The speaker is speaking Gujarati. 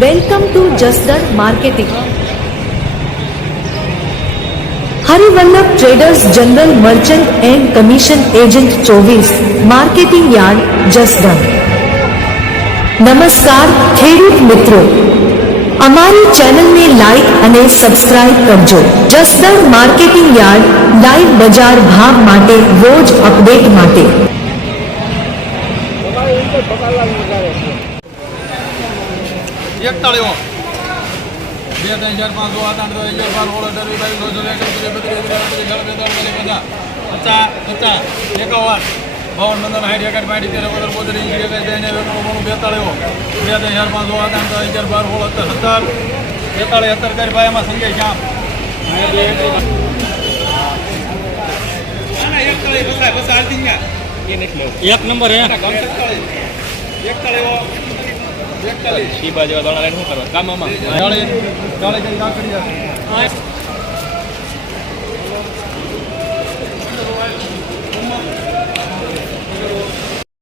welcome to Jasdan marketing Harivallabh traders general merchant and commission agent ચોવીસ માર્કેટિંગ યાર્ડ જસદણ નમસ્કાર ખેડૂત મિત્રો અમારી ચેનલને લાઈક અને સબસ્ક્રાઇબ કરજો જસદણ માર્કેટિંગ યાર્ડ લાઈવ બજાર ભાવ માટે રોજ અપડેટ માટે એકતાળીઓ. બે ત્રણ ચાર પાંચ છ આઠ આઠ દસ અગિયાર બાર સોળ અઢાર વીસ બાવીસ ચોવીસ એકત્રીસ બત્રીસ ત્રીસ બેતાળીસ પચાસ પચાસ પચાસ એકાવન બાવન પંદર સાઠ એકાઠ પાંઠ તેર પંદર પોતેર એંસી એકાઈ ત્રણ એકાણું બેતાળીઓ બે ત્રણ ચાર પાંચ છ આઠ આઠ દસ અગિયાર બાર સોળ સત્તર સત્તર બેતાળીસ સત્તર કરી ભાઈ એમાં સંજય શ્યામ. એક નંબર હે. એકતાળીઓ એકતાલીસ ઈ બાજુ વાળા લઈને શું કરવા? કામમાં